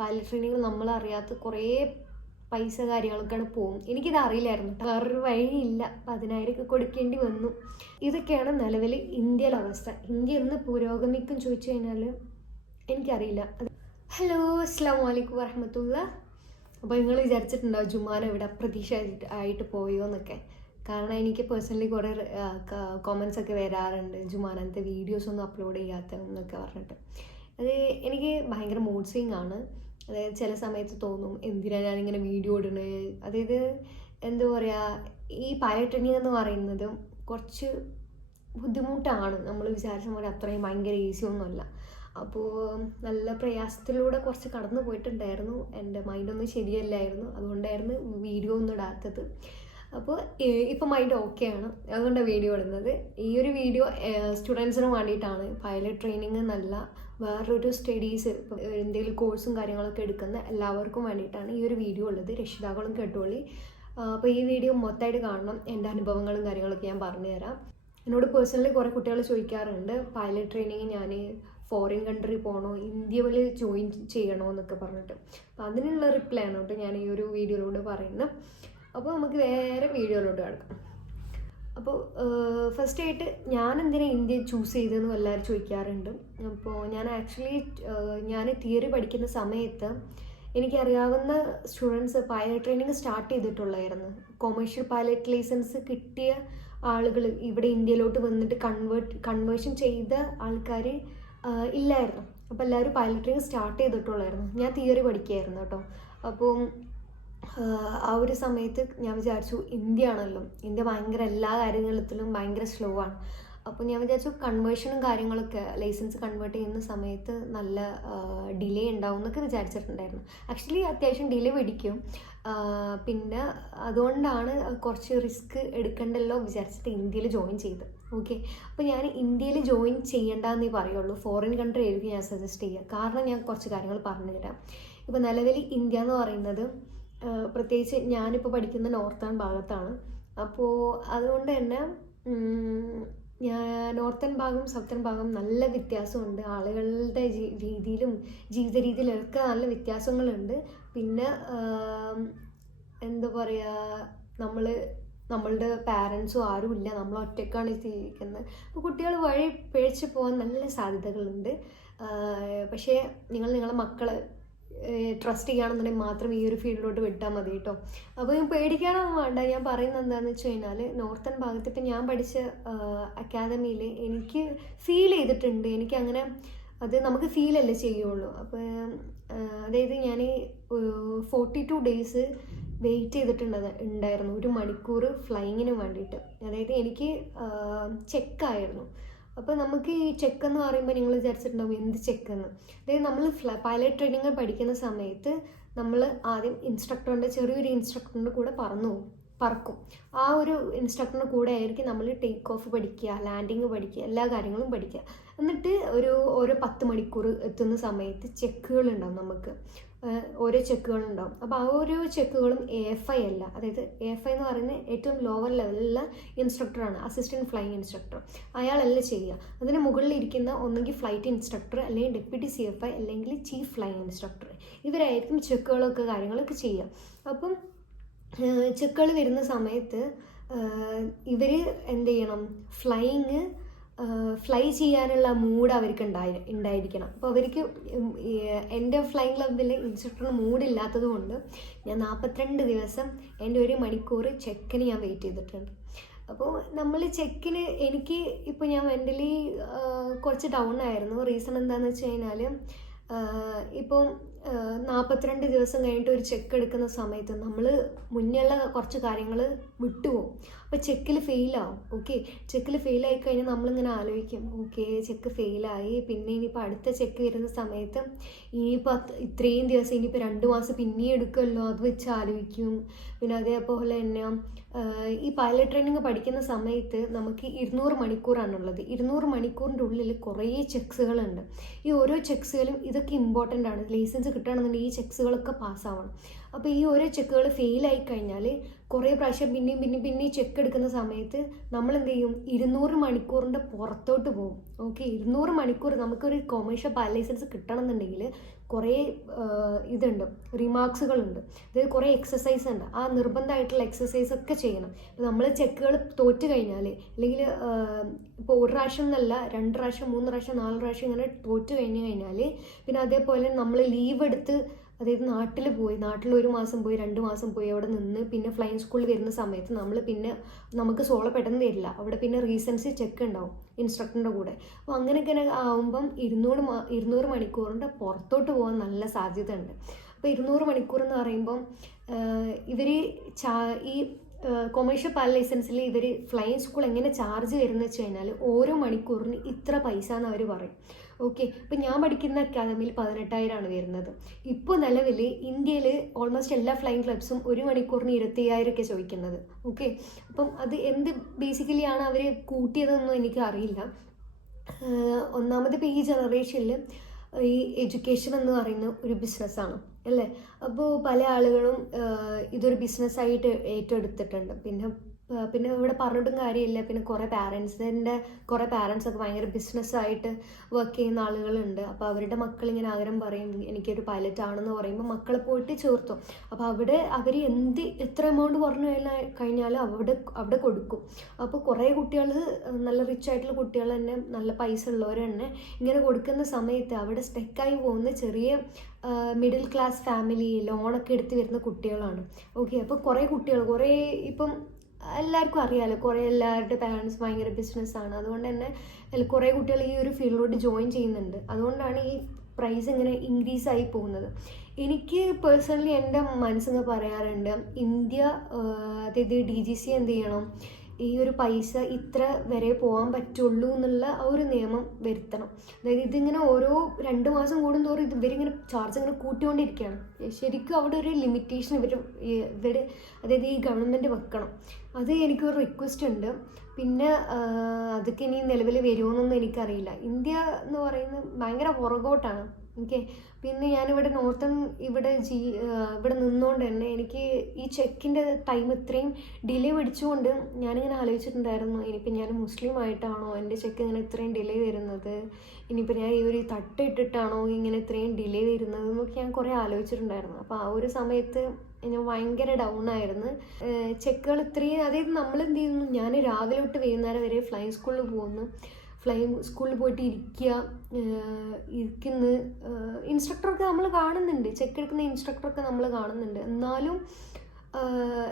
നമ്മൾ അറിയാത്ത കുറേ പൈസ കാര്യങ്ങളൊക്കെയാണ് പോകും. എനിക്കിത് അറിയില്ലായിരുന്നു. വേറൊരു വഴിയില്ല. പതിനായിരമൊക്കെ കൊടുക്കേണ്ടി വന്നു. ഇതൊക്കെയാണ് നിലവിൽ ഇന്ത്യയിലെ അവസ്ഥ. ഇന്ത്യ എന്ന് പുരോഗമിക്കും ചോദിച്ചു കഴിഞ്ഞാൽ എനിക്കറിയില്ല. ഹലോ അസ്സാം വലൈക്കും വരഹമത്തുള്ള അപ്പോൾ നിങ്ങൾ വിചാരിച്ചിട്ടുണ്ടാവും ജുമാന ഇവിടെ അപ്രതീക്ഷ ആയിട്ട് പോയോ എന്നൊക്കെ? കാരണം എനിക്ക് പേഴ്സണലി കുറേ കോമൻസ് ഒക്കെ വരാറുണ്ട്. ജുമാനത്തെ വീഡിയോസ് ഒന്നും അപ്ലോഡ് ചെയ്യാത്ത എന്നൊക്കെ പറഞ്ഞിട്ട്. അത് എനിക്ക് ഭയങ്കര മൂഡ് സ്വിങ് ആണ്. അതായത് ചില സമയത്ത് തോന്നും എന്തിനാണ് ഞാനിങ്ങനെ വീഡിയോ ഇടണേ? അതായത് എന്താ പറയുക ഈ ട്രെയിനിങ് എന്ന് പറയുന്നത് കുറച്ച് ബുദ്ധിമുട്ടാണ്. നമ്മൾ വിചാരിച്ച പോലെ അത്രയും ഭയങ്കര ഈസി ഒന്നുമല്ല. അപ്പോൾ നല്ല പ്രയാസത്തിലൂടെ കുറച്ച് കടന്നു പോയിട്ടുണ്ടായിരുന്നു. എന്റെ മൈൻഡൊന്നും ശരിയല്ലായിരുന്നു. അതുകൊണ്ടായിരുന്നു വീഡിയോ ഒന്നും ഇടാത്തത്. അപ്പോൾ ഇപ്പോൾ മൈൻഡ് ഓക്കെ ആണ്. അതുകൊണ്ടാണ് വീഡിയോ ഇടുന്നത്. ഈ ഒരു വീഡിയോ സ്റ്റുഡൻസിന് വേണ്ടിയിട്ടാണ്. പൈലറ്റ് ട്രെയിനിങ് നല്ല വേറൊരു സ്റ്റഡീസ് എന്തെങ്കിലും കോഴ്സും കാര്യങ്ങളൊക്കെ എടുക്കുന്ന എല്ലാവർക്കും വേണ്ടിയിട്ടാണ് ഈ ഒരു വീഡിയോ ഉള്ളത്. രക്ഷിതാക്കളും കേട്ടോളി. അപ്പോൾ ഈ വീഡിയോ മൊത്തമായിട്ട് കാണണം. എന്റെ അനുഭവങ്ങളും കാര്യങ്ങളൊക്കെ ഞാൻ പറഞ്ഞുതരാം. എന്നോട് പേഴ്സണലി കുറേ കുട്ടികൾ ചോദിക്കാറുണ്ട് പൈലറ്റ് ട്രെയിനിങ് ഞാൻ ഫോറിൻ കൺട്രി പോകണോ ഇന്ത്യയിൽ ജോയിൻ ചെയ്യണോ? എന്നൊക്കെ പറഞ്ഞിട്ട്. അപ്പോൾ അതിനുള്ള റിപ്ലൈ ആണ് കേട്ടോ ഞാൻ ഈ ഒരു വീഡിയോയിലൂടെ പറയുന്നത്. അപ്പോൾ നമുക്ക് വേറെ വീഡിയോയിലോട്ട് കിടക്കാം. അപ്പോൾ ഫസ്റ്റ് ആയിട്ട് ഞാൻ എന്തിനാ ഇന്ത്യ ചൂസ് ചെയ്തതെന്ന് എല്ലാവരും ചോദിക്കാറുണ്ട്. അപ്പോൾ ഞാൻ ആക്ച്വലി ഞാൻ തിയറി പഠിക്കുന്ന സമയത്ത് എനിക്കറിയാവുന്ന സ്റ്റുഡൻസ് പൈലറ്റ് ട്രെയിനിങ് സ്റ്റാർട്ട് ചെയ്തിട്ടുള്ളായിരുന്നു. കൊമേഴ്ഷ്യൽ പൈലറ്റ് ലൈസൻസ് കിട്ടിയ ആളുകൾ ഇവിടെ ഇന്ത്യയിലോട്ട് വന്നിട്ട് കൺവേർട്ട് കൺവേർഷൻ ചെയ്ത ആൾക്കാർ ഇല്ലായിരുന്നു. അപ്പോൾ എല്ലാവരും പൈലറ്റ് ട്രെയിനിങ് സ്റ്റാർട്ട് ചെയ്തിട്ടുള്ളായിരുന്നു. ഞാൻ തിയറി പഠിക്കുകയായിരുന്നു കേട്ടോ. അപ്പോൾ ആ ഒരു സമയത്ത് ഞാൻ വിചാരിച്ചു ഇന്ത്യ ആണല്ലോ ഇന്ത്യ ഭയങ്കര എല്ലാ കാര്യങ്ങളിലും ഭയങ്കര സ്ലോ ആണ്. അപ്പോൾ ഞാൻ വിചാരിച്ചു കൺവേർഷനും കാര്യങ്ങളൊക്കെ ലൈസൻസ് കൺവേർട്ട് ചെയ്യുന്ന സമയത്ത് നല്ല ഡിലേ ഉണ്ടാവും എന്നൊക്കെ വിചാരിച്ചിട്ടുണ്ടായിരുന്നു. ആക്ച്വലി അത്യാവശ്യം ഡിലേ പിടിക്കും. പിന്നെ അതുകൊണ്ടാണ് കുറച്ച് റിസ്ക് എടുക്കണ്ടല്ലോ വിചാരിച്ചിട്ട് ഇന്ത്യയിൽ ജോയിൻ ചെയ്ത്. ഓക്കെ അപ്പോൾ ഞാൻ ഇന്ത്യയിൽ ജോയിൻ ചെയ്യേണ്ടെന്നേ പറയുള്ളൂ. ഫോറിൻ കൺട്രി ആയിരിക്കും ഞാൻ സജസ്റ്റ് ചെയ്യുക. കാരണം ഞാൻ കുറച്ച് കാര്യങ്ങൾ പറഞ്ഞുതരാം. ഇപ്പോൾ നിലവിൽ ഇന്ത്യ എന്ന് പറയുന്നത് പ്രത്യേകിച്ച് ഞാനിപ്പോൾ പഠിക്കുന്ന നോർത്തേൺ ഭാഗത്താണ്. അപ്പോൾ അതുകൊണ്ട് തന്നെ നോർത്തേൺ ഭാഗം സൗത്തേൺ ഭാഗം നല്ല വ്യത്യാസമുണ്ട്. ആളുകളുടെ രീതിയിലും ജീവിത രീതിയിലൊക്കെ നല്ല വ്യത്യാസങ്ങളുണ്ട്. പിന്നെ എന്താ പറയുക നമ്മൾ നമ്മളുടെ പാരൻസും ആരുമില്ല നമ്മൾ ഒറ്റക്കാണ് ജീവിക്കുന്നത്. അപ്പോൾ കുട്ടികൾ വഴി പിഴച്ച് പോകാൻ നല്ല സാധ്യതകളുണ്ട്. പക്ഷേ നിങ്ങൾ നിങ്ങളുടെ മക്കളെ ട്രസ്റ്റ് ചെയ്യുകയാണെന്നുണ്ടെങ്കിൽ മാത്രം ഈ ഒരു ഫീൽഡിലോട്ട് വിട്ടാൽ മതി കേട്ടോ. അപ്പോൾ ഞാൻ പേടിക്കാനൊന്നും വേണ്ട. ഞാൻ പറയുന്നത് എന്താണെന്ന് വെച്ച് കഴിഞ്ഞാൽ നോർത്തൺ ഭാഗത്ത് ഇപ്പം ഞാൻ പഠിച്ച അക്കാദമിയിൽ എനിക്ക് ഫീൽ ചെയ്തിട്ടുണ്ട്. എനിക്ക് അങ്ങനെ അത് നമുക്ക് ഫീലല്ലേ ചെയ്യുള്ളൂ. അപ്പോൾ അതായത് ഞാൻ ഫോർട്ടി ടു ഡേയ്സ് വെയിറ്റ് ചെയ്തിട്ടുണ്ട് ഉണ്ടായിരുന്നു. ഒരു മണിക്കൂർ ഫ്ലൈങ്ങിന് വേണ്ടിയിട്ട്. അതായത് എനിക്ക് ചെക്കായിരുന്നു അപ്പോൾ നമുക്ക് ഈ ചെക്ക് എന്ന് പറയുമ്പോൾ നിങ്ങൾ വിചാരിച്ചിട്ടുണ്ടാവും എന്ത് ചെക്ക് എന്ന്. അതായത് നമ്മൾ ഫ്ല പൈലറ്റ് ട്രെയിനിങ് പഠിക്കുന്ന സമയത്ത് നമ്മൾ ആദ്യം ഇൻസ്ട്രക്ടറിന്റെ ചെറിയൊരു ഇൻസ്ട്രക്ടറിന്റെ കൂടെ പറന്നു പോകും പറക്കും. ആ ഒരു ഇൻസ്ട്രക്ടറിന്റെ കൂടെ ആയിരിക്കും നമ്മൾ ടേക്ക് ഓഫ് പഠിക്കുക ലാൻഡിങ് പഠിക്കുക എല്ലാ കാര്യങ്ങളും പഠിക്കുക. എന്നിട്ട് ഒരു ഓരോ പത്ത് മണിക്കൂർ എത്തുന്ന സമയത്ത് ചെക്കുകൾ ഉണ്ടാവും നമുക്ക്. ഓരോ ചെക്കുകളുണ്ടാവും. അപ്പോൾ ആ ഓരോ ചെക്കുകളും എ എഫ് ഐ അല്ല. അതായത് എ എഫ് ഐ എന്ന് പറയുന്നത് ഏറ്റവും ലോവർ ലെവലിലുള്ള ഇൻസ്ട്രക്ടറാണ് അസിസ്റ്റന്റ് ഫ്ലൈയിങ് ഇൻസ്ട്രക്ടർ അയാളല്ല ചെയ്യുക. അതിന് മുകളിൽ ഇരിക്കുന്ന ഒന്നെങ്കിൽ ഫ്ലൈറ്റ് ഇൻസ്ട്രക്ടർ അല്ലെങ്കിൽ ഡെപ്യൂട്ടി സി എഫ് ഐ അല്ലെങ്കിൽ ചീഫ് ഫ്ലൈയിങ് ഇൻസ്ട്രക്ടർ ഇവരായിരിക്കും ചെക്കുകളൊക്കെ കാര്യങ്ങളൊക്കെ ചെയ്യുക. അപ്പം ചെക്കുകൾ വരുന്ന സമയത്ത് ഇവർ എന്ത് ചെയ്യണം? ഫ്ലൈയിങ് ഫ്ലൈ ചെയ്യാനുള്ള മൂഡ് അവർക്ക് ഉണ്ടായി ഉണ്ടായിരിക്കണം. അപ്പോൾ അവർക്ക് എന്റെ ഫ്ലൈങ് ക്ലബിൽ ഇൻസ്ട്രക്ടറിന് മൂഡില്ലാത്തത് കൊണ്ട് ഞാൻ നാൽപ്പത്തിരണ്ട് ദിവസം എന്റെ ഒരു മണിക്കൂർ ചെക്കിന് ഞാൻ വെയിറ്റ് ചെയ്തിട്ടുണ്ട്. അപ്പോൾ നമ്മൾ ചെക്കിന് എനിക്ക് ഇപ്പോൾ ഞാൻ മെന്റലി കുറച്ച് ഡൗൺ ആയിരുന്നു. റീസൺ എന്താണെന്ന് വെച്ച് കഴിഞ്ഞാൽ ഇപ്പം നാൽപ്പത്തിരണ്ട് ദിവസം കഴിഞ്ഞിട്ട് ഒരു ചെക്ക് എടുക്കുന്ന സമയത്ത് നമ്മൾ മുന്നേയുള്ള കുറച്ച് കാര്യങ്ങൾ വിട്ടുപോകും. അപ്പോൾ ചെക്കിൽ ഫെയിലാവും ഓക്കെ ചെക്കിൽ ഫെയിലായി കഴിഞ്ഞാൽ നമ്മളിങ്ങനെ ആലോചിക്കും. ഓക്കെ ചെക്ക് ഫെയിലായി പിന്നെ ഇനിയിപ്പോൾ അടുത്ത ചെക്ക് വരുന്ന സമയത്ത് ഇനിയിപ്പോൾ ഇത്രയും ദിവസം ഇനിയിപ്പോൾ രണ്ട് മാസം പിന്നെയും എടുക്കുമല്ലോ അത് വെച്ച് ആലോചിക്കും. പിന്നെ അതേപോലെ തന്നെ ഈ പൈലറ്റ് ട്രെയിനിങ് പഠിക്കുന്ന സമയത്ത് നമുക്ക് ഇരുന്നൂറ് മണിക്കൂറാണുള്ളത്. ഇരുന്നൂറ് മണിക്കൂറിന്റെ ഉള്ളിൽ കുറേ ചെക്സുകളുണ്ട് ഈ ഓരോ ചെക്സുകളും ഇതൊക്കെ ഇമ്പോർട്ടന്റ് ആണ്. ലൈസൻസ് കിട്ടുകയാണെന്നുണ്ടെങ്കിൽ ഈ ചെക്സുകളൊക്കെ പാസ്സാവണം അപ്പോൾ ഈ ഓരോ ചെക്കുകൾ ഫെയിലായി കഴിഞ്ഞാൽ കുറേ പ്രാവശ്യം പിന്നെയും പിന്നെയും പിന്നെയും ചെക്ക് എടുക്കുന്ന സമയത്ത് നമ്മൾ എന്ത് ചെയ്യും ഇരുന്നൂറ് മണിക്കൂറിന്റെ പുറത്തോട്ട് പോകും. ഓക്കെ ഇരുന്നൂറ് മണിക്കൂർ നമുക്കൊരു കൊമേഴ്ഷ്യൽ ലൈസൻസ് കിട്ടണമെന്നുണ്ടെങ്കിൽ കുറേ ആഹ്, ഇതുണ്ട്. റിമാർക്സുകളുണ്ട് അതായത് കുറേ എക്സസൈസ് ഉണ്ട്. ആ നിർബന്ധമായിട്ടുള്ള എക്സസൈസ് ഒക്കെ ചെയ്യണം. ഇപ്പം നമ്മൾ ചെക്കുകൾ തോറ്റ് കഴിഞ്ഞാൽ അല്ലെങ്കിൽ ഇപ്പോൾ ഒരു പ്രാവശ്യം എന്നല്ല രണ്ട് പ്രാവശ്യം മൂന്ന് പ്രാവശ്യം നാല് പ്രാവശ്യം ഇങ്ങനെ തോറ്റ് കഴിഞ്ഞ് കഴിഞ്ഞാൽ പിന്നെ അതേപോലെ നമ്മൾ ലീവ് എടുത്ത് അതായത് നാട്ടിൽ പോയി നാട്ടിൽ ഒരു മാസം പോയി രണ്ട് മാസം പോയി അവിടെ നിന്ന് പിന്നെ ഫ്ലൈങ് സ്കൂളിൽ വരുന്ന സമയത്ത് നമ്മൾ പിന്നെ നമുക്ക് സോളോ പെട്ടെന്ന് തരില്ല അവിടെ പിന്നെ റീസൻസി ചെക്ക് ഉണ്ടാവും ഇൻസ്ട്രക്ടറിന്റെ കൂടെ. അപ്പോൾ അങ്ങനെയൊക്കെ ആകുമ്പം ഇരുന്നൂറ് ഇരുന്നൂറ് മണിക്കൂറിന്റെ പുറത്തോട്ട് പോകാൻ നല്ല സാധ്യത ഉണ്ട് അപ്പോൾ ഇരുന്നൂറ് മണിക്കൂർ എന്ന് പറയുമ്പം ഇവർ ചാ ഈ കൊമേഴ്ഷ്യൽ പാൽ ലൈസൻസിൽ ഇവർ ഫ്ലൈങ് സ്കൂൾ എങ്ങനെ ചാർജ് വരുന്നത് വെച്ച് കഴിഞ്ഞാൽ ഓരോ മണിക്കൂറിന് ഇത്ര പൈസ എന്ന് അവർ പറയും. ഓക്കെ ഇപ്പം ഞാൻ പഠിക്കുന്ന അക്കാദമിയിൽ പതിനെട്ടായിരമാണ് വരുന്നത്. ഇപ്പോൾ നിലവിൽ ഇന്ത്യയിൽ ഓൾമോസ്റ്റ് എല്ലാ ഫ്ലൈങ് ക്ലബ്സും ഒരു മണിക്കൂറിന് ഇരുപത്തി ഒക്കെ ചോദിക്കുന്നത്. ഓക്കെ അപ്പം അത് എന്ത് ബേസിക്കലി ആണ് അവർ കൂട്ടിയതെന്നൊന്നും എനിക്ക് അറിയില്ല. ഒന്നാമത് ഇപ്പോൾ ഈ ജനറേഷനിൽ ഈ എഡ്യൂക്കേഷൻ എന്ന് പറയുന്ന ഒരു ബിസിനസ്സാണ് അല്ലേ? അപ്പോൾ പല ആളുകളും ഇതൊരു ബിസിനസ്സായിട്ട് ഏറ്റെടുത്തിട്ടുണ്ട്. പിന്നെ പിന്നെ ഇവിടെ പറഞ്ഞിട്ടും കാര്യമില്ല. പിന്നെ കുറേ പാരൻസിന്റെ കുറേ പാരൻസ് ഒക്കെ ഭയങ്കര ബിസിനസ്സായിട്ട് വർക്ക് ചെയ്യുന്ന ആളുകളുണ്ട്. അപ്പോൾ അവരുടെ മക്കൾ ഇങ്ങനെ ആഗ്രഹം പറയും എനിക്കൊരു പൈലറ്റ് ആണെന്ന് പറയുമ്പോൾ മക്കളെ പോയിട്ട് ചേർത്തു. അപ്പോൾ അവിടെ അവർ എന്ത് എത്ര എമൗണ്ട് പറഞ്ഞു കഴിഞ്ഞാൽ കഴിഞ്ഞാലും അവിടെ അവിടെ കൊടുക്കും. അപ്പോൾ കുറേ കുട്ടികൾ നല്ല റിച്ച് ആയിട്ടുള്ള കുട്ടികൾ തന്നെ നല്ല പൈസ ഉള്ളവർ തന്നെ ഇങ്ങനെ കൊടുക്കുന്ന സമയത്ത് അവിടെ സ്റ്റെക്കായി പോകുന്ന ചെറിയ മിഡിൽ ക്ലാസ് ഫാമിലി ലോണൊക്കെ എടുത്ത് വരുന്ന കുട്ടികളാണ്. ഓക്കെ അപ്പോൾ കുറേ കുട്ടികൾ കുറേ ഇപ്പം എല്ലാവർക്കും അറിയാമല്ലോ കുറേ എല്ലാവരുടെ പാരൻസ് ഭയങ്കര ബിസിനസ്സാണ് അതുകൊണ്ട് തന്നെ കുറേ കുട്ടികൾ ഈ ഒരു ഫീൽഡിലോട്ട് ജോയിൻ ചെയ്യുന്നുണ്ട്. അതുകൊണ്ടാണ് ഈ പ്രൈസ് ഇങ്ങനെ ഇൻക്രീസ് ആയി പോകുന്നത്. എനിക്ക് പേഴ്സണലി എന്റെ മനസ്സിന്ന് പറയാറുണ്ട് ഇന്ത്യ അതായത് ഡി ജി സി എന്ത് ചെയ്യണം? ഈ ഒരു പൈസ ഇത്ര വരെ പോകാൻ പറ്റുള്ളൂ എന്നുള്ള ആ ഒരു നിയമം വരുത്തണം. അതായത് ഇതിങ്ങനെ ഓരോ രണ്ട് മാസം കൂടുന്തോറും ഇത് ഇവരിങ്ങനെ ചാർജ് ഇങ്ങനെ കൂട്ടിക്കൊണ്ടിരിക്കുകയാണ്. ശരിക്കും അവിടെ ഒരു ലിമിറ്റേഷൻ ഇവർ ഇവർ അതായത് ഈ ഗവൺമെന്റ് വെക്കണം. അത് എനിക്കൊരു റിക്വസ്റ്റ് ഉണ്ട്. പിന്നെ അതൊക്കെ ഇനി നിലവിൽ വരുമോയെന്നൊന്നും എനിക്കറിയില്ല. ഇന്ത്യ എന്ന് പറയുന്നത് ഭയങ്കര പുറകോട്ടാണ്. ഓക്കെ? പിന്നെ ഞാനിവിടെ നോർത്തൺ ഇവിടെ ജീ ഇവിടെ നിന്നുകൊണ്ട് തന്നെ എനിക്ക് ഈ ചെക്കിന്റെ ടൈം ഇത്രയും ഡിലേ പിടിച്ചുകൊണ്ട് ഞാനിങ്ങനെ ആലോചിച്ചിട്ടുണ്ടായിരുന്നു. ഇനിയിപ്പോൾ ഞാൻ മുസ്ലിം ആയിട്ടാണോ? എന്റെ ചെക്ക് ഇങ്ങനെ ഇത്രയും ഡിലേ വരുന്നത്? ഇനിയിപ്പോൾ ഞാൻ ഈ ഒരു തട്ടിട്ടിട്ടാണോ ഇങ്ങനെ ഇത്രയും ഡിലേ വരുന്നത്? എന്നൊക്കെ ഞാൻ കുറേ ആലോചിച്ചിട്ടുണ്ടായിരുന്നു. അപ്പോൾ ആ ഒരു സമയത്ത് ഞാൻ ഭയങ്കര ഡൗൺ ആയിരുന്നു. ചെക്കുകൾ ഇത്രയും അതായത് നമ്മൾ എന്ത് ചെയ്യുന്നു? ഞാൻ രാവിലെ തൊട്ട് വൈകുന്നേരം വരെ ഫ്ലൈങ് സ്കൂളിൽ പോകുന്നു. ഫ്ലൈങ് സ്കൂളിൽ പോയിട്ട് ഇരിക്കുക ഇരിക്കുന്ന. ഇൻസ്ട്രക്ടറൊക്കെ നമ്മൾ കാണുന്നുണ്ട്. ചെക്ക് എടുക്കുന്ന ഇൻസ്ട്രക്ടറൊക്കെ നമ്മൾ കാണുന്നുണ്ട്. എന്നാലും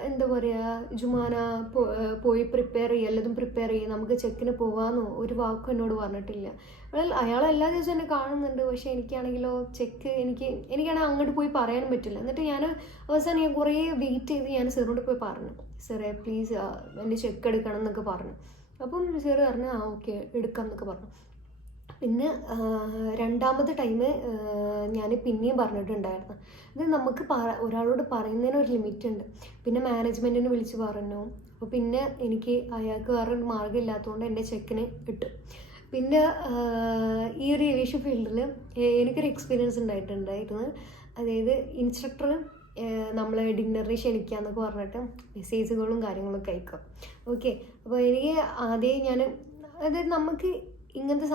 എന്താ പറയുക ജുമാന പോയി പ്രിപ്പയർ ചെയ്യുക എല്ലാതും പ്രിപ്പയർ ചെയ്യുക നമുക്ക് ചെക്കിന് പോകാമെന്നോ ഒരു വാക്കും എന്നോട് പറഞ്ഞിട്ടില്ല. വെൽ അയാൾ എല്ലാ ദിവസവും എന്നെ കാണുന്നുണ്ട്. പക്ഷേ എനിക്കാണെങ്കിലോ ചെക്ക് എനിക്ക് എനിക്കാണെങ്കിൽ അങ്ങോട്ട് പോയി പറയാനും പറ്റില്ല. എന്നിട്ട് ഞാൻ അവസാനം ഞാൻ കുറേ വെയിറ്റ് ചെയ്ത് ഞാൻ സെറോട് പോയി പറഞ്ഞു. സെറേ പ്ലീസ് എന്റെ ചെക്ക് എടുക്കണം എന്നൊക്കെ പറഞ്ഞു. അപ്പം സാറ് പറഞ്ഞു ആ ഓക്കെ എടുക്കാം എന്നൊക്കെ പറഞ്ഞു. പിന്നെ രണ്ടാമത്തെ ടൈം ഞാൻ പിന്നെയും പറഞ്ഞിട്ടുണ്ടായിരുന്നു. ഇത് നമുക്ക് ഒരാളോട് പറയുന്നതിന് ഒരു ലിമിറ്റ് ഉണ്ട്. പിന്നെ മാനേജ്മെന്റിനെ വിളിച്ച് പറഞ്ഞു. അപ്പോൾ പിന്നെ എനിക്ക് അയാൾക്ക് വേറൊരു മാർഗം ഇല്ലാത്തതുകൊണ്ട് എന്റെ ചെക്കിന് ഇട്ടു. പിന്നെ ഈ ഒരു ഏവിയേഷൻ ഫീൽഡിൽ എനിക്കൊരു എക്സ്പീരിയൻസ് ഉണ്ടായിട്ടുണ്ടായിരുന്നു. അതായത് ഇൻസ്ട്രക്ടർ നമ്മളെ ഡിന്നറിന് ക്ഷണിക്കുക എന്നൊക്കെ പറഞ്ഞിട്ട് മെസ്സേജുകളും കാര്യങ്ങളൊക്കെ അയക്കും. ഓക്കെ അപ്പോൾ എനിക്ക് ആദ്യം ഞാൻ അതായത് നമുക്ക് ഇങ്ങനത്തെ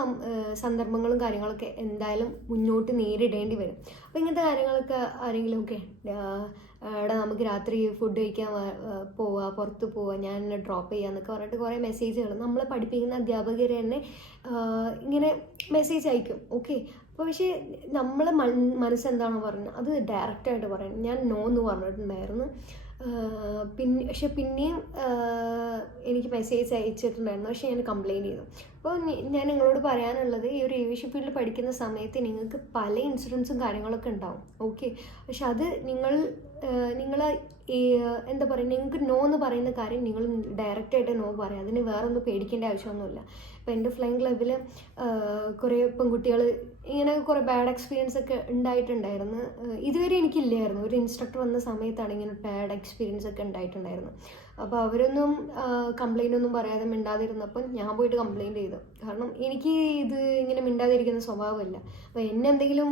സന്ദർഭങ്ങളും കാര്യങ്ങളൊക്കെ എന്തായാലും മുന്നോട്ട് നേരിടേണ്ടി വരും. അപ്പോൾ ഇങ്ങനത്തെ കാര്യങ്ങളൊക്കെ ആരെങ്കിലുമൊക്കെ എടാ നമുക്ക് രാത്രി ഫുഡ് കഴിക്കാൻ പോവാ പുറത്ത് പോവാ ഞാൻ എന്നെ ഡ്രോപ്പ് ചെയ്യാന്നൊക്കെ പറഞ്ഞിട്ട് കുറേ മെസ്സേജുകൾ നമ്മളെ പഠിപ്പിക്കുന്ന അധ്യാപകർ തന്നെ ഇങ്ങനെ മെസ്സേജ് അയക്കും. ഓക്കെ അപ്പോൾ പക്ഷേ നമ്മളെ മനസ്സെന്താണോ പറയുന്നത്? അത് ഡയറക്റ്റായിട്ട് പറയണം. ഞാൻ നോ എന്ന് പറഞ്ഞിട്ടുണ്ടായിരുന്നു. പിന്നെ പക്ഷെ പിന്നെയും എനിക്ക് മെസ്സേജ് അയച്ചിട്ടുണ്ടായിരുന്നു. പക്ഷെ ഞാൻ കംപ്ലയിന്റ് ചെയ്തു. അപ്പോൾ ഞാൻ നിങ്ങളോട് പറയാനുള്ളത് ഈ ഒരു ഏവിയേഷൻ ഫീൽഡിൽ പഠിക്കുന്ന സമയത്ത് നിങ്ങൾക്ക് പല ഇൻഷുറൻസും കാര്യങ്ങളൊക്കെ ഉണ്ടാവും. ഓക്കെ പക്ഷെ അത് നിങ്ങൾ നിങ്ങൾ ഈ എന്താ പറയുക നിങ്ങൾക്ക് നോ എന്ന് പറയുന്ന കാര്യം നിങ്ങൾ ഡയറക്റ്റായിട്ട് നോ പറയാം. അതിന് വേറെ ഒന്നും പേടിക്കേണ്ട ആവശ്യമൊന്നുമില്ല. ഇപ്പോൾ എന്റെ ഫ്ലൈങ് ക്ലബിൽ കുറേ പെൺകുട്ടികൾ ഇങ്ങനെ കുറേ ബാഡ് എക്സ്പീരിയൻസ് ഒക്കെ ഉണ്ടായിട്ടുണ്ടായിരുന്നു. ഇതുവരെ എനിക്കില്ലായിരുന്നു. ഒരു ഇൻസ്ട്രക്ടർ വന്ന സമയത്താണ് ഇങ്ങനെ ബാഡ് എക്സ്പീരിയൻസ് ഒക്കെ ഉണ്ടായിട്ടുണ്ടായിരുന്നു അപ്പോൾ അവരൊന്നും കംപ്ലൈന്റ് ഒന്നും പറയാതെ മിണ്ടാതിരുന്നപ്പോൾ ഞാൻ പോയിട്ട് കംപ്ലൈന്റ് ചെയ്തു. കാരണം എനിക്ക് ഇത് ഇങ്ങനെ മിണ്ടാതിരിക്കുന്ന സ്വഭാവമല്ല. അപ്പോൾ എന്നെ എന്തെങ്കിലും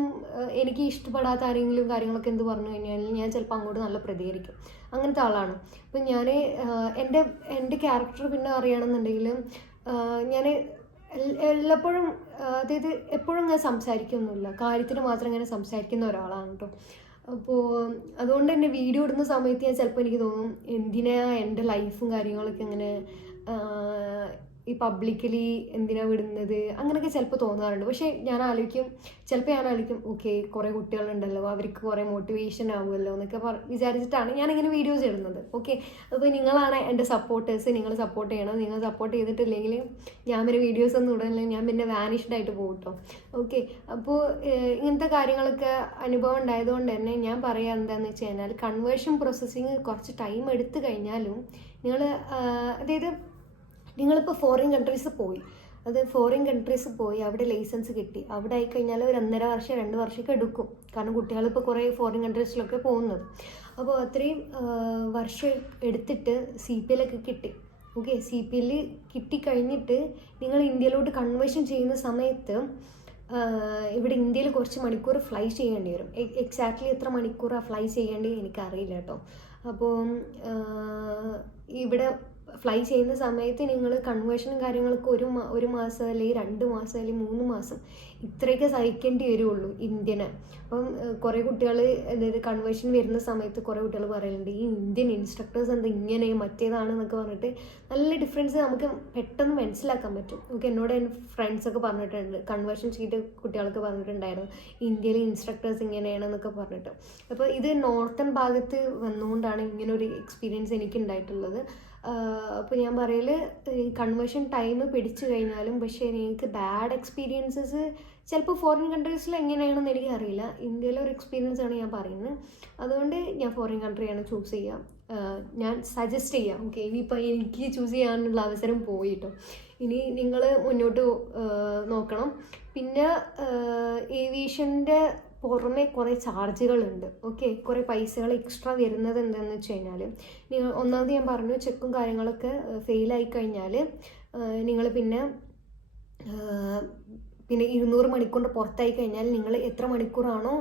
എനിക്ക് ഇഷ്ടപ്പെടാത്ത ആരെങ്കിലും കാര്യങ്ങളൊക്കെ എന്ത് പറഞ്ഞു കഴിഞ്ഞാൽ ഞാൻ ചിലപ്പോൾ അങ്ങോട്ട് നല്ല പ്രതികരിക്കും. അങ്ങനത്തെ ആളാണ്. അപ്പം ഞാൻ എന്റെ എന്റെ ക്യാരക്ടർ പിന്നെ അറിയണമെന്നുണ്ടെങ്കിൽ ഞാൻ എല്ലപ്പോഴും അതായത് എപ്പോഴും ഞാൻ സംസാരിക്കൊന്നുമില്ല. കാര്യത്തിന് മാത്രം ഇങ്ങനെ സംസാരിക്കുന്ന ഒരാളാണ് കേട്ടോ. അപ്പോൾ അതുകൊണ്ട് തന്നെ വീഡിയോ ഇടുന്ന സമയത്ത് ഞാൻ ചിലപ്പോൾ എനിക്ക് തോന്നും എന്തിനാ എന്റെ ലൈഫും കാര്യങ്ങളൊക്കെ ഇങ്ങനെ ആഹ്, ഈ പബ്ലിക്കലി എന്തിനാ വിടുന്നത്? അങ്ങനെയൊക്കെ ചിലപ്പോൾ തോന്നാറുണ്ട്. പക്ഷേ ഞാൻ ആലോചിക്കും ചിലപ്പോൾ ഞാൻ ആലോചിക്കും ഓക്കെ കുറേ കുട്ടികളുണ്ടല്ലോ അവർക്ക് കുറേ മോട്ടിവേഷൻ ആവുമല്ലോ എന്നൊക്കെ പറ വിചാരിച്ചിട്ടാണ് ഞാനിങ്ങനെ വീഡിയോസ് ഇടുന്നത്. ഓക്കെ അപ്പോൾ നിങ്ങളാണ് എന്റെ സപ്പോർട്ടേഴ്സ് നിങ്ങൾ സപ്പോർട്ട് ചെയ്യണം. നിങ്ങൾ സപ്പോർട്ട് ചെയ്തിട്ടില്ലെങ്കിൽ ഞാൻ പിന്നെ വീഡിയോസ് ഒന്നും ഇടുന്നില്ല ഞാൻ പിന്നെ വാനിഷ്ഡ് ആയിട്ട് പോകും ഓക്കെ അപ്പോൾ ഇങ്ങനത്തെ കാര്യങ്ങളൊക്കെ അനുഭവം ഉണ്ടായതുകൊണ്ട് തന്നെ ഞാൻ പറയുക എന്താണെന്ന് വെച്ച് കഴിഞ്ഞാൽ കൺവേർഷൻ പ്രോസസ്സിങ് കുറച്ച് ടൈം എടുത്തു കഴിഞ്ഞാലും നിങ്ങൾ അതായത് നിങ്ങളിപ്പോൾ ഫോറിൻ കൺട്രീസ് പോയി. അത് ഫോറിൻ കൺട്രീസ് പോയി അവിടെ ലൈസൻസ് കിട്ടി. അവിടെ ആയിക്കഴിഞ്ഞാൽ ഒരു ഒന്നര വർഷം രണ്ട് വർഷമൊക്കെ എടുക്കും. കാരണം കുട്ടികളിപ്പോൾ കുറേ ഫോറിൻ കൺട്രീസിലൊക്കെ പോകുന്നത്. അപ്പോൾ അത്രയും വർഷം എടുത്തിട്ട് സി പി എല്ലൊക്കെ കിട്ടി. ഓക്കെ സി പി എല്ല് കിട്ടിക്കഴിഞ്ഞിട്ട് നിങ്ങൾ ഇന്ത്യയിലോട്ട് കൺവേർഷൻ ചെയ്യുന്ന സമയത്ത് ഇവിടെ ഇന്ത്യയിൽ കുറച്ച് മണിക്കൂർ ഫ്ലൈ ചെയ്യേണ്ടി വരും. എക്സാക്ട്ലി എത്ര മണിക്കൂറാണ് ഫ്ലൈ ചെയ്യേണ്ടി എനിക്കറിയില്ല കേട്ടോ. അപ്പോൾ ഇവിടെ ഫ്ലൈ ചെയ്യുന്ന സമയത്ത് നിങ്ങൾ കൺവേർഷനും കാര്യങ്ങളൊക്കെ ഒരു ഒരു മാസം അല്ലെങ്കിൽ രണ്ട് മാസം അല്ലെങ്കിൽ മൂന്ന് മാസം ഇത്രയൊക്കെ സഹിക്കേണ്ടി വരുള്ളൂ ഇന്ത്യനെ. അപ്പം കുറേ കുട്ടികൾ അതായത് കൺവേർഷൻ വരുന്ന സമയത്ത് കുറേ കുട്ടികൾ പറയുന്നുണ്ട് ഈ ഇന്ത്യൻ ഇൻസ്ട്രക്ടേഴ്സ് എന്താ ഇങ്ങനെ മറ്റേതാണ് എന്നൊക്കെ പറഞ്ഞിട്ട് നല്ല ഡിഫറൻസ് നമുക്ക് പെട്ടെന്ന് മനസ്സിലാക്കാൻ പറ്റും. ഓക്കെ എന്നോട് എന്റെ ഫ്രണ്ട്സൊക്കെ പറഞ്ഞിട്ടുണ്ട് കൺവേർഷൻ ചെയ്ത കുട്ടികൾക്ക് പറഞ്ഞിട്ടുണ്ടായിരുന്നു ഇന്ത്യയിലെ ഇൻസ്ട്രക്ടേഴ്സ് ഇങ്ങനെയാണെന്നൊക്കെ പറഞ്ഞിട്ട്. അപ്പോൾ ഇത് നോർത്തൺ ഭാഗത്ത് വന്നുകൊണ്ടാണ് ഇങ്ങനെ ഒരു എക്സ്പീരിയൻസ് എനിക്ക് ഉണ്ടായിട്ടുള്ളത് അപ്പോൾ ഞാൻ പറയൽ കൺവേർഷൻ ടൈം പിടിച്ചു കഴിഞ്ഞാലും പക്ഷേ എനിക്ക് ബാഡ് എക്സ്പീരിയൻസസ് ചിലപ്പോൾ ഫോറിൻ കൺട്രീസിൽ എങ്ങനെയാണെന്ന് എനിക്ക് അറിയില്ല. ഇന്ത്യയിലെ ഒരു എക്സ്പീരിയൻസ് ആണ് ഞാൻ പറയുന്നത്. അതുകൊണ്ട് ഞാൻ ഫോറിൻ കൺട്രിയാണ് ചൂസ് ചെയ്യുക ഞാൻ സജസ്റ്റ് ചെയ്യാം. ഓക്കെ ഇനിയിപ്പോൾ എനിക്ക് ചൂസ് ചെയ്യാനുള്ള അവസരം പോയിട്ടോ. ഇനി നിങ്ങൾ മുന്നോട്ട് നോക്കണം. പിന്നെ ഏവിയേഷന്റെ പുറമെ കുറേ ചാർജുകളുണ്ട്. ഓക്കെ? കുറേ പൈസകൾ എക്സ്ട്രാ വരുന്നത് എന്താണെന്ന് വെച്ച് കഴിഞ്ഞാൽ നിങ്ങൾ ഒന്നാമത് ഞാൻ പറഞ്ഞു ചെക്കും കാര്യങ്ങളൊക്കെ ഫെയിലായി കഴിഞ്ഞാൽ നിങ്ങൾ പിന്നെ പിന്നെ ഇരുന്നൂറ് മണിക്കൂറിന്റെ പുറത്തായി കഴിഞ്ഞാൽ നിങ്ങൾ എത്ര മണിക്കൂറാണോ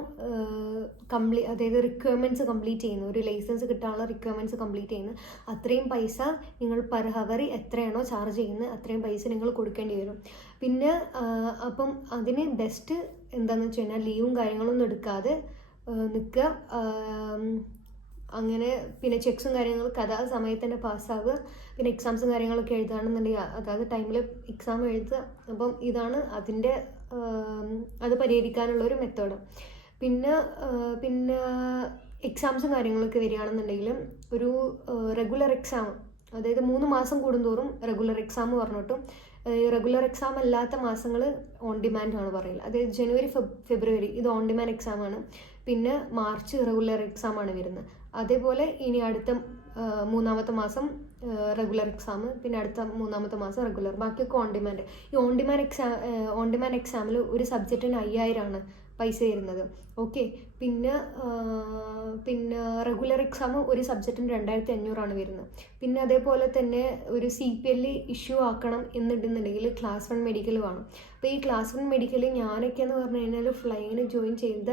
കംപ്ലീ അതായത് റിക്വയർമെന്റ്സ് കംപ്ലീറ്റ് ചെയ്യുന്നത്. ഒരു ലൈസൻസ് കിട്ടാനുള്ള റിക്വയർമെന്റ്സ് കംപ്ലീറ്റ് ചെയ്യുന്നത്. അത്രയും പൈസ നിങ്ങൾ പെർ ഹവർ എത്രയാണോ ചാർജ് ചെയ്യുന്നത് അത്രയും പൈസ നിങ്ങൾ കൊടുക്കേണ്ടി വരും. പിന്നെ അപ്പം അതിന് ബെസ്റ്റ് എന്താണെന്ന് വെച്ച് കഴിഞ്ഞാൽ ലീവും കാര്യങ്ങളൊന്നും എടുക്കാതെ നിൽക്കുക അങ്ങനെ പിന്നെ ചെക്സും കാര്യങ്ങളൊക്കെ അതാത് സമയത്ത് തന്നെ പാസ്സാകുക പിന്നെ എക്സാംസും കാര്യങ്ങളൊക്കെ എഴുതുകയാണെന്നുണ്ടെങ്കിൽ അതായത് ടൈമിൽ എക്സാം എഴുതുക. അപ്പം ഇതാണ് അതിന്റെ അത് പരിഹരിക്കാനുള്ള ഒരു മെത്തേഡ് പിന്നെ പിന്നെ എക്സാംസും കാര്യങ്ങളൊക്കെ വരികയാണെന്നുണ്ടെങ്കിലും ഒരു റെഗുലർ എക്സാം അതായത് മൂന്ന് മാസം കൂടുന്തോറും റെഗുലർ എക്സാം പറഞ്ഞിട്ടും റെഗുലർ എക്സാം അല്ലാത്ത മാസങ്ങൾ ഓൺ ഡിമാൻഡ് ആണ് പറയുന്നത് അതായത് ജനുവരി ഫെബ്രുവരി ഇത് ഓൺ ഡിമാൻഡ് എക്സാം ആണ്. പിന്നെ മാർച്ച് റെഗുലർ എക്സാം ആണ് വരുന്നത്. അതേപോലെ ഇനി അടുത്ത മൂന്നാമത്തെ മാസം റെഗുലർ എക്സാം പിന്നെ അടുത്ത മൂന്നാമത്തെ മാസം റെഗുലർ ബാക്കിയൊക്കെ ഓൺ ഡിമാൻഡ് ഈ on demand exam on demand എക്സാമിൽ ഒരു സബ്ജക്റ്റിന് അയ്യായിരമാണ് പൈസ വരുന്നത്. ഓക്കെ പിന്നെ പിന്നെ റെഗുലർ എക്സാം ഒരു സബ്ജക്റ്റിന് രണ്ടായിരത്തി അഞ്ഞൂറാണ് വരുന്നത്. പിന്നെ അതേപോലെ തന്നെ ഒരു സി പി എൽ ഇഷ്യൂ ആക്കണം എന്നുണ്ടെന്നുണ്ടെങ്കിൽ ക്ലാസ് വൺ മെഡിക്കൽ വേണം. അപ്പോൾ ഈ ക്ലാസ് വൺ മെഡിക്കൽ ഞാനൊക്കെ എന്ന് പറഞ്ഞു കഴിഞ്ഞാൽ ഫ്ലൈങ്ങിന് ജോയിൻ ചെയ്ത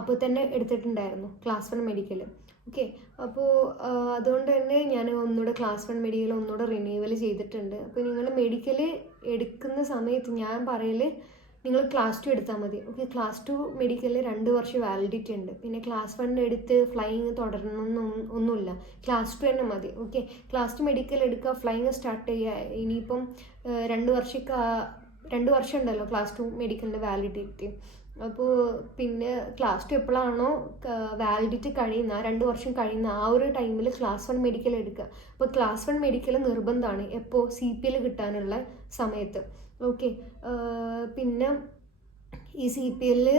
അപ്പോൾ തന്നെ എടുത്തിട്ടുണ്ടായിരുന്നു ക്ലാസ് വൺ മെഡിക്കൽ ഓക്കെ അപ്പോൾ അതുകൊണ്ട് തന്നെ ഞാൻ ഒന്നുകൂടെ ക്ലാസ് വൺ മെഡിക്കൽ ഒന്നുകൂടെ റിന്യൂവൽ ചെയ്തിട്ടുണ്ട്. അപ്പോൾ നിങ്ങൾ മെഡിക്കൽ എടുക്കുന്ന സമയത്ത് ഞാൻ പറയൽ നിങ്ങൾ ക്ലാസ് ടു എടുത്താൽ മതി. ഓക്കെ ക്ലാസ് ടു മെഡിക്കലിൽ രണ്ട് വർഷം വാലിഡിറ്റി ഉണ്ട്. പിന്നെ ക്ലാസ് വൺ എടുത്ത് ഫ്ലൈയിങ് തുടരണമെന്നൊന്നും ഒന്നുമില്ല. ക്ലാസ് ടു തന്നെ മതി. ഓക്കെ ക്ലാസ് ടു മെഡിക്കൽ എടുക്കുക ഫ്ലൈയിങ് സ്റ്റാർട്ട് ചെയ്യുക ഇനിയിപ്പം രണ്ട് വർഷമൊക്കെ രണ്ട് വർഷം ഉണ്ടല്ലോ ക്ലാസ് ടു മെഡിക്കലിന്റെ വാലിഡിറ്റി അപ്പോൾ പിന്നെ ക്ലാസ് ടു എപ്പോഴാണോ വാലിഡിറ്റി കഴിയുന്ന രണ്ട് വർഷം കഴിയുന്ന ആ ഒരു ടൈമിൽ ക്ലാസ് വൺ മെഡിക്കൽ എടുക്കുക അപ്പോൾ ക്ലാസ് വൺ മെഡിക്കൽ നിർബന്ധമാണ് എപ്പോൾ സി പി എൽ കിട്ടാനുള്ള സമയത്ത്. ഓക്കെ പിന്നെ ഈ സി പി എല്ല്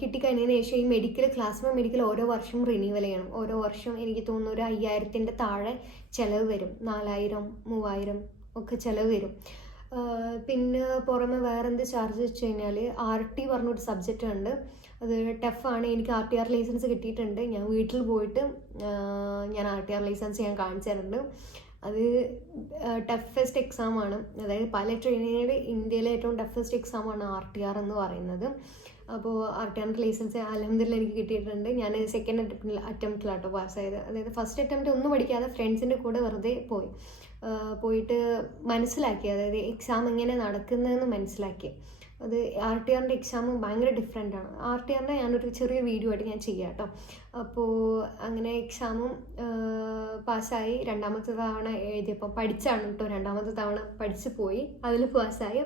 കിട്ടിക്കഴിഞ്ഞതിന് ശേഷം ഈ മെഡിക്കൽ ക്ലാസ് വൺ മെഡിക്കൽ ഓരോ വർഷം റിന്യൂവൽ ചെയ്യണം. ഓരോ വർഷം എനിക്ക് തോന്നുന്നു ഒരു അയ്യായിരത്തിന്റെ താഴെ ചിലവ് വരും. നാലായിരം മൂവായിരം ഒക്കെ ചിലവ് വരും. പിന്നെ പുറമെ വേറെ എന്ത് ചാർജ് വെച്ച് കഴിഞ്ഞാൽ ആർ ടി പറഞ്ഞൊരു സബ്ജക്റ്റ് ഉണ്ട്. അത് ടഫാണ് എനിക്ക് ആർ ടി ആർ ലൈസൻസ് കിട്ടിയിട്ടുണ്ട്. ഞാൻ വീട്ടിൽ പോയിട്ട് ഞാൻ ആർ ടി ആർ ലൈസൻസ് ഞാൻ കാണിച്ചു തരുന്നുണ്ട്. അത് ടഫസ്റ്റ് എക്സാമാണ് അതായത് പല ട്രെയിനിങ്ങിൽ ഇന്ത്യയിലെ ഏറ്റവും ടഫസ്റ്റ് എക്സാമാണ് ആർ ടി ആർ എന്ന് പറയുന്നത്. അപ്പോൾ ആർ ടി ആറിന്റെ ലൈസൻസ് അലഹമ്മദില്ല എനിക്ക് കിട്ടിയിട്ടുണ്ട്. ഞാൻ സെക്കൻഡ് അറ്റംപ്റ്റിൽ അറ്റംപ്റ്റിലാട്ടോ പാസ്സായത് അതായത് ഫസ്റ്റ് അറ്റംപ്റ്റ് ഒന്നും പഠിക്കാതെ ഫ്രണ്ട്സിന്റെ കൂടെ വെറുതെ പോയി. പോയിട്ട് മനസ്സിലാക്കി. അതായത് എക്സാം എങ്ങനെ നടക്കുന്നതെന്ന് മനസ്സിലാക്കി. അത് ആർ ടി ആറിന്റെ എക്സാം ഭയങ്കര ഡിഫറെന്റ് ആണ്. ആർ ടി ആറിന്റെ ഞാനൊരു ചെറിയ വീഡിയോ ആയിട്ട് ഞാൻ ചെയ്യാം കേട്ടോ. അപ്പോൾ അങ്ങനെ എക്സാമും പാസ്സായി. രണ്ടാമത്തെ തവണ എഴുതിയപ്പോൾ പഠിച്ചാണ് കേട്ടോ രണ്ടാമത്തെ തവണ പഠിച്ച് പോയി. അതിൽ പാസ്സായി.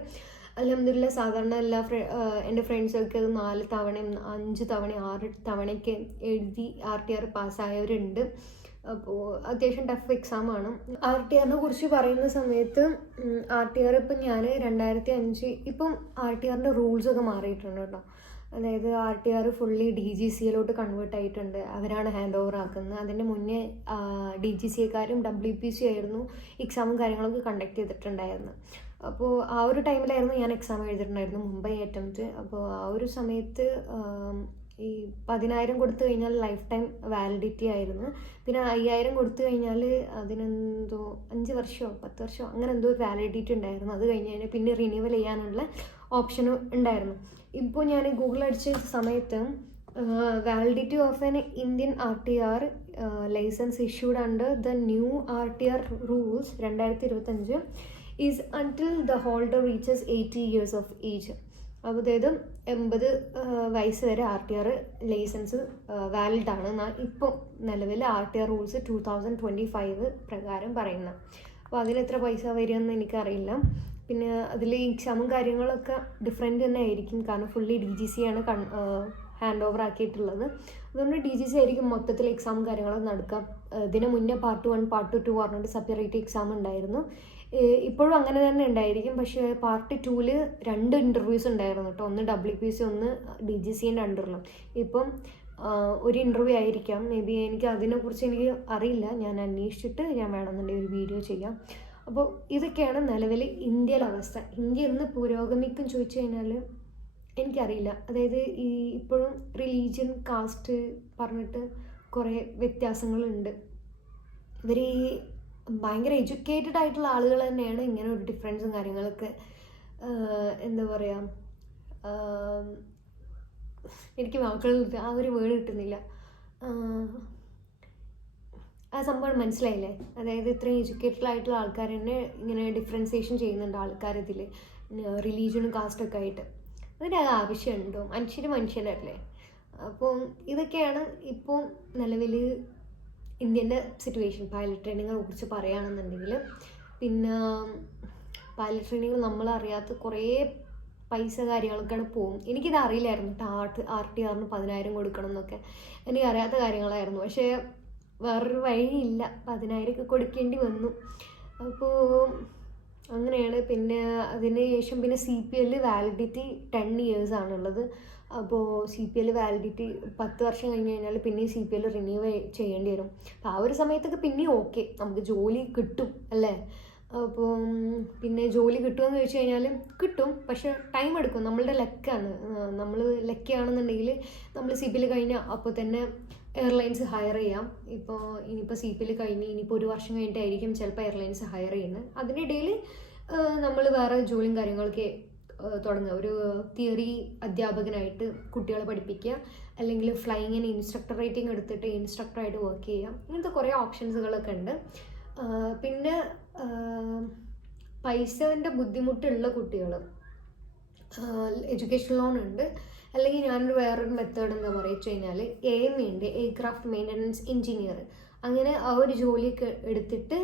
അലഹമില്ല സാധാരണ എല്ലാ ഫ്ര എന്റെ ഫ്രണ്ട്സൊക്കെ നാല് തവണയും അഞ്ച് തവണയും ആറ് തവണയൊക്കെ എഴുതി ആർ ടി ആർ പാസ്സായവരുണ്ട്. അപ്പോൾ അത്യാവശ്യം ടഫ് എക്സാമാണ് ആർ ടി ആറിനെ കുറിച്ച് പറയുന്ന സമയത്ത് ആർ ടി ആർ ഇപ്പം ഞാൻ രണ്ടായിരത്തി അഞ്ച് ഇപ്പം ആർ ടി ആറിന്റെ റൂൾസൊക്കെ മാറിയിട്ടുണ്ട് കേട്ടോ. അതായത് R T R fully D G സിയിലോട്ട് convert ആയിട്ടുണ്ട്. അവരാണ് ഹാൻഡ് ഓവർ ആക്കുന്നത്. അതിന്റെ മുന്നേ ഡി ജി സി എക്കാരും ഡബ്ല്യു പി സി ആയിരുന്നു എക്സാമും കാര്യങ്ങളൊക്കെ കണ്ടക്ട് ചെയ്തിട്ടുണ്ടായിരുന്നു അപ്പോൾ ആ ഒരു ടൈമിലായിരുന്നു ഞാൻ എക്സാം എഴുതിയിട്ടുണ്ടായിരുന്നു മുംബൈ അറ്റംപ്റ്റ് അപ്പോൾ ആ ഒരു സമയത്ത് ഈ പതിനായിരം കൊടുത്തു കഴിഞ്ഞാൽ ലൈഫ് ടൈം വാലിഡിറ്റി ആയിരുന്നു. പിന്നെ അയ്യായിരം കൊടുത്തു കഴിഞ്ഞാൽ അതിനെന്തോ അഞ്ച് വർഷമോ പത്ത് വർഷമോ അങ്ങനെ എന്തോ വാലിഡിറ്റി ഉണ്ടായിരുന്നു. അത് കഴിഞ്ഞ് കഴിഞ്ഞാൽ പിന്നെ റിന്യൂവൽ ചെയ്യാനുള്ള ഓപ്ഷനും ഉണ്ടായിരുന്നു. ഇപ്പോൾ ഞാൻ ഗൂഗിൾ അടിച്ച സമയത്ത് validity of an Indian R T R licence issued under the new R T R rules രണ്ടായിരത്തി ഇരുപത്തഞ്ച് is until the holder reaches eighty years of age അപ്പോൾ അതായത് എൺപത് വയസ്സ് വരെ R T R licence valid ആണ് എന്നാൽ ഇപ്പോൾ നിലവിൽ R T R rules two thousand twenty five പ്രകാരം പറയുന്ന. അപ്പോൾ അതിലെത്ര പൈസ വരുമെന്ന് എനിക്കറിയില്ല. പിന്നെ അതിൽ എക്സാമും കാര്യങ്ങളൊക്കെ ഡിഫറെന്റ് തന്നെ ആയിരിക്കും. കാരണം ഫുള്ളി ഡി ജി സി ആണ് കൺ ഹാൻഡ് ഓവർ ആക്കിയിട്ടുള്ളത്. അതുകൊണ്ട് ഡി ജി സി ആയിരിക്കും മൊത്തത്തിൽ എക്സാമും കാര്യങ്ങളൊക്കെ നടക്കുക. ഇതിന് മുന്നേ പാർട്ട് വൺ പാർട്ട് ടു പറഞ്ഞിട്ട് സെപ്പറേറ്റ് എക്സാം ഉണ്ടായിരുന്നു. ഇപ്പോഴും അങ്ങനെ തന്നെ ഉണ്ടായിരിക്കും. പക്ഷേ പാർട്ട് ടൂവിൽ രണ്ട് ഇന്റർവ്യൂസ് ഉണ്ടായിരുന്നു കേട്ടോ. ഒന്ന് ഡബ്ല്യു പി സി ഒന്ന് ഡി ജി സിന്റെ അണ്ടറിലും ഇപ്പം ഒരു ഇന്റർവ്യൂ ആയിരിക്കാം. മേ ബി എനിക്ക് അതിനെക്കുറിച്ച് എനിക്ക് അറിയില്ല. ഞാൻ അന്വേഷിച്ചിട്ട് ഞാൻ വേണമെന്നുണ്ടെങ്കിൽ ഒരു വീഡിയോ ചെയ്യാം. അപ്പോൾ ഇതൊക്കെയാണ് നിലവിൽ ഇന്ത്യയിലെ അവസ്ഥ. ഇന്ത്യ എന്ന് പുരോഗമിക്കും ചോദിച്ചു കഴിഞ്ഞാൽ എനിക്കറിയില്ല. അതായത് ഈ ഇപ്പോഴും റിലീജിയൻ കാസ്റ്റ് പറഞ്ഞിട്ട് കുറേ വ്യത്യാസങ്ങളുണ്ട്. ഇവർ ഈ ഭയങ്കര എഡ്യൂക്കേറ്റഡ് ആയിട്ടുള്ള ആളുകൾ തന്നെയാണ് ഇങ്ങനെ ഒരു ഡിഫറൻസും കാര്യങ്ങളൊക്കെ എന്താ പറയുക എനിക്ക് വാക്കുകൾ ആ ഒരു വേർഡ് കിട്ടുന്നില്ല. ആ സംഭവം മനസ്സിലായില്ലേ? അതായത് ഇത്രയും എഡ്യൂക്കേറ്റഡ് ആയിട്ടുള്ള ആൾക്കാർ തന്നെ ഇങ്ങനെ ഡിഫറൻസിയേഷൻ ചെയ്യുന്നുണ്ട് ആൾക്കാരതിൽ റിലീജിയനും കാസ്റ്റൊക്കെ ആയിട്ട്. അതിന്റെ അത് ആവശ്യമുണ്ടോ? മനുഷ്യർ മനുഷ്യരല്ലേ. അപ്പോൾ ഇതൊക്കെയാണ് ഇപ്പോൾ നിലവിൽ ഇന്ത്യന്റെ സിറ്റുവേഷൻ പൈലറ്റ് ട്രെയിനിങ്ങിനെ കുറിച്ച് പറയുകയാണെന്നുണ്ടെങ്കിൽ പിന്നെ പൈലറ്റ് ട്രെയിനിങ് നമ്മളറിയാത്ത കുറേ പൈസ കാര്യങ്ങളൊക്കെയാണ് പോകും. എനിക്കിത് അറിയില്ലായിരുന്നു കേട്ടോ ആർ ടി ആറിന് പതിനായിരം കൊടുക്കണം എന്നൊക്കെ. എനിക്ക് അറിയാത്ത കാര്യങ്ങളായിരുന്നു. പക്ഷേ വേറൊരു വഴിയില്ല. പതിനായിരമൊക്കെ കൊടുക്കേണ്ടി വന്നു. അപ്പോൾ അങ്ങനെയാണ്. പിന്നെ അതിന് ശേഷം പിന്നെ സി പി എല്ലിൽ വാലിഡിറ്റി ടെൻ ഇയേഴ്സ് ആണുള്ളത്. അപ്പോൾ സി പി എൽ വാലിഡിറ്റി പത്ത് വർഷം കഴിഞ്ഞ് കഴിഞ്ഞാൽ പിന്നെയും സി പി എൽ റിന്യൂ ചെയ്യേണ്ടി വരും. അപ്പോൾ ആ ഒരു സമയത്തൊക്കെ പിന്നെയും ഓക്കെ നമുക്ക് ജോലി കിട്ടും അല്ലേ? അപ്പോൾ പിന്നെ ജോലി കിട്ടുമെന്ന് ചോദിച്ചു കഴിഞ്ഞാൽ കിട്ടും. പക്ഷെ ടൈം എടുക്കും. നമ്മളുടെ ലക്കാണ്. നമ്മൾ ലക്കിയാണെന്നുണ്ടെങ്കിൽ നമ്മൾ സി പി എൽ കഴിഞ്ഞാൽ അപ്പോൾ തന്നെ എയർലൈൻസ് ഹയർ ചെയ്യാം. ഇപ്പോൾ ഇനിയിപ്പോൾ സി പി എൽ കഴിഞ്ഞ് ഇനിയിപ്പോൾ ഒരു വർഷം കഴിഞ്ഞിട്ടായിരിക്കും ചിലപ്പോൾ എയർലൈൻസ് ഹയർ ചെയ്യുന്നത്. അതിനിടയിൽ നമ്മൾ വേറെ ജോലിയും കാര്യങ്ങളൊക്കെ തുടങ്ങുക. ഒരു തിയറി അധ്യാപകനായിട്ട് കുട്ടികളെ പഠിപ്പിക്കുക. അല്ലെങ്കിൽ ഫ്ലൈയിങ്ങിന് ഇൻസ്ട്രക്ടർ റേറ്റിംഗ് എടുത്തിട്ട് ഇൻസ്ട്രക്ടറായിട്ട് വർക്ക് ചെയ്യാം ഇങ്ങനത്തെ കുറേ ഓപ്ഷൻസുകളൊക്കെ ഉണ്ട്. പിന്നെ പൈസേന്റെ ബുദ്ധിമുട്ടുള്ള കുട്ടികൾ എഡ്യൂക്കേഷൻ ലോൺ ഉണ്ട്. അല്ലെങ്കിൽ ഞാനൊരു വേറൊരു മെത്തേഡ് എന്താ പറയുക വെച്ച് കഴിഞ്ഞാൽ എ എം ഉണ്ട് എയർക്രാഫ്റ്റ് മെയിന്റനൻസ് എഞ്ചിനീയർ അങ്ങനെ ആ ഒരു ജോലിയൊക്കെ എടുത്തിട്ട്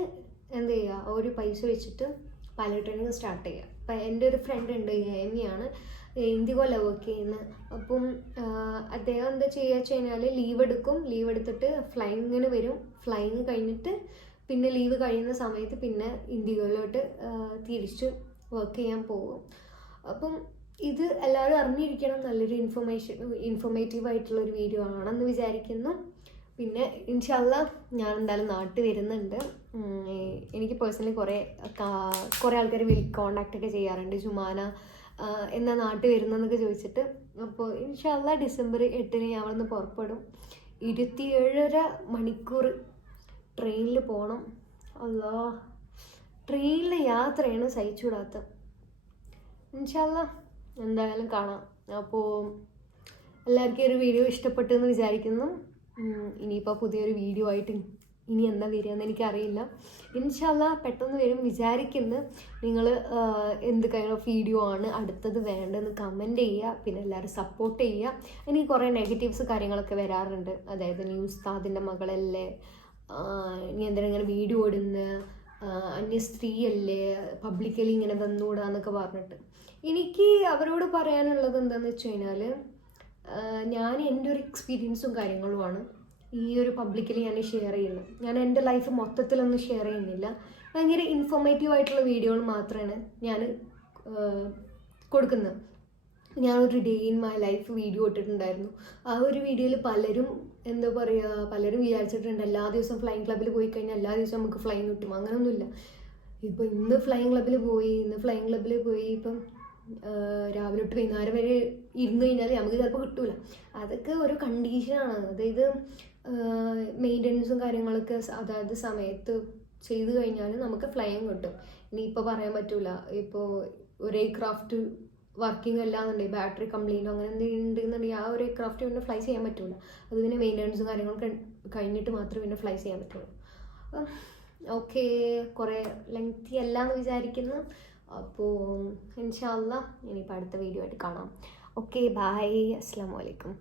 എന്ത് ചെയ്യുക ആ ഒരു പൈസ വെച്ചിട്ട് പൈലറ്റ് ട്രെയിനിങ് സ്റ്റാർട്ട് ചെയ്യുക അപ്പം എന്റെ ഒരു ഫ്രണ്ട് ഉണ്ട് എ എം ആണ് ഇന്ത്യഗോല വർക്ക് ചെയ്യുന്നത് അപ്പം അദ്ദേഹം എന്താ ചെയ്യുക വെച്ച് കഴിഞ്ഞാൽ ലീവ് എടുക്കും. ലീവ് എടുത്തിട്ട് ഫ്ലൈങ്ങിന് വരും. ഫ്ലൈങ് കഴിഞ്ഞിട്ട് പിന്നെ ലീവ് കഴിയുന്ന സമയത്ത് പിന്നെ ഇന്ത്യയിലോട്ട് തിരിച്ച് വർക്ക് ചെയ്യാൻ പോകും. അപ്പം ഇത് എല്ലാവരും അറിഞ്ഞിരിക്കണം നല്ലൊരു ഇൻഫർമേഷൻ ഇൻഫോർമേറ്റീവ് ആയിട്ടുള്ള ഒരു വീഡിയോ ആണെന്ന് വിചാരിക്കുന്നു. പിന്നെ ഇൻഷല്ല ഞാൻ എന്തായാലും നാട്ടിൽ വരുന്നുണ്ട്. എനിക്ക് പേഴ്സണലി കുറേ കുറേ ആൾക്കാർ വിൽ കോണ്ടാക്ട് ഒക്കെ ചെയ്യാറുണ്ട്. ജുമാന എന്നാ നാട്ടിൽ വരുന്നതെന്നൊക്കെ ചോദിച്ചിട്ട്. അപ്പോൾ ഇൻഷല്ല ഡിസംബർ എട്ടിന് ഞാൻ അവിടെ നിന്ന് പുറപ്പെടും. ഇരുപത്തിയേഴര മണിക്കൂർ ട്രെയിനിൽ പോകണം അല്ലോ ട്രെയിനിൽ യാത്രയാണ് സഹിച്ചുകൂടാത്ത ഇൻഷല്ല എന്തായാലും കാണാം. അപ്പോൾ എല്ലാവർക്കും ഒരു വീഡിയോ ഇഷ്ടപ്പെട്ടു എന്ന് വിചാരിക്കുന്നു ഇനിയിപ്പോൾ പുതിയൊരു വീഡിയോ ആയിട്ട് ഇനി എന്താ വരികയെന്ന് എനിക്കറിയില്ല. ഇൻഷല്ല പെട്ടെന്ന് വരും വിചാരിക്കുന്നു. നിങ്ങൾ എന്ത് കൈൻഡ് ഓഫ് വീഡിയോ ആണ് അടുത്തത് വേണ്ടതെന്ന് കമന്റ് ചെയ്യുക. പിന്നെ എല്ലാവരും സപ്പോർട്ട് ചെയ്യുക. എനിക്ക് കുറേ നെഗറ്റീവ്സ് കാര്യങ്ങളൊക്കെ വരാറുണ്ട്. അതായത് ന്യൂസ് താതിന്റെ മകളല്ലേ? ഇനി എന്തിനാ ഇങ്ങനെ വീഡിയോ ഇടുന്ന? ആഹ് അന്യ സ്ത്രീയല്ലേ പബ്ലിക്കലി ഇങ്ങനെ വന്നുകൂടാന്നൊക്കെ പറഞ്ഞിട്ട്. എനിക്ക് അവരോട് പറയാനുള്ളത് എന്താണെന്ന് വെച്ച് കഴിഞ്ഞാൽ ഞാൻ എന്റെ ഒരു എക്സ്പീരിയൻസും കാര്യങ്ങളുമാണ് ഈ ഒരു പബ്ലിക്കലി ഞാൻ ഷെയർ ചെയ്യുന്നത്. ഞാൻ എന്റെ ലൈഫ് മൊത്തത്തിലൊന്നും ഷെയർ ചെയ്യുന്നില്ല. ഭയങ്കര ഇൻഫോർമേറ്റീവ് ആയിട്ടുള്ള വീഡിയോകൾ മാത്രമാണ് ഞാൻ കൊടുക്കുന്നത്. ഞാനൊരു day in my life video ഇട്ടിട്ടുണ്ടായിരുന്നു. ആ ഒരു വീഡിയോയിൽ പലരും എന്താ പറയുക പലരും വിചാരിച്ചിട്ടുണ്ട് എല്ലാ ദിവസവും ഫ്ലൈങ് ക്ലബ്ബിൽ പോയി കഴിഞ്ഞാൽ എല്ലാ ദിവസവും നമുക്ക് ഫ്ലൈങ് കിട്ടും. അങ്ങനെയൊന്നുമില്ല ഇപ്പോൾ ഇന്ന് ഫ്ലൈങ് ക്ലബ്ബിൽ പോയി ഇന്ന് ഫ്ലൈങ് ക്ലബ്ബിൽ പോയി ഇപ്പം രാവിലെ തൊട്ട് വൈകുന്നേരം വരെ ഇരുന്ന് കഴിഞ്ഞാൽ നമുക്ക് ചിലപ്പോൾ കിട്ടൂല. അതൊക്കെ ഒരു കണ്ടീഷനാണ് അതായത് മെയിന്റനൻസും കാര്യങ്ങളൊക്കെ അതായത് സമയത്ത് ചെയ്തു കഴിഞ്ഞാൽ നമുക്ക് ഫ്ലൈയിങ് കിട്ടും. ഇനിയിപ്പോൾ പറയാൻ പറ്റൂല. ഇപ്പോൾ ഒരേ ക്രാഫ്റ്റ് വർക്കിംഗ് അല്ലാന്നുണ്ടെങ്കിൽ ബാറ്ററി കംപ്ലൈന്റോ അങ്ങനെ എന്തെങ്കിലും ഉണ്ടെന്നുണ്ടെങ്കിൽ ആ ഒരു ക്രാഫ്റ്റ് പിന്നെ ഫ്ലൈ ചെയ്യാൻ പറ്റില്ല അത് പിന്നെ മെയിന്റനൻസും കാര്യങ്ങളൊക്കെ കഴിഞ്ഞിട്ട് മാത്രമേ പിന്നെ ഫ്ലൈ ചെയ്യാൻ പറ്റുള്ളൂ. ഓക്കെ കുറേ ലെങ്തി അല്ല എന്ന് വിചാരിക്കുന്നു അപ്പോൾ ഇൻഷാല്ല ഇനിയിപ്പോൾ അടുത്ത വീഡിയോ ആയിട്ട് കാണാം. ഓക്കെ ബായ് അസ്സാം വലൈക്കും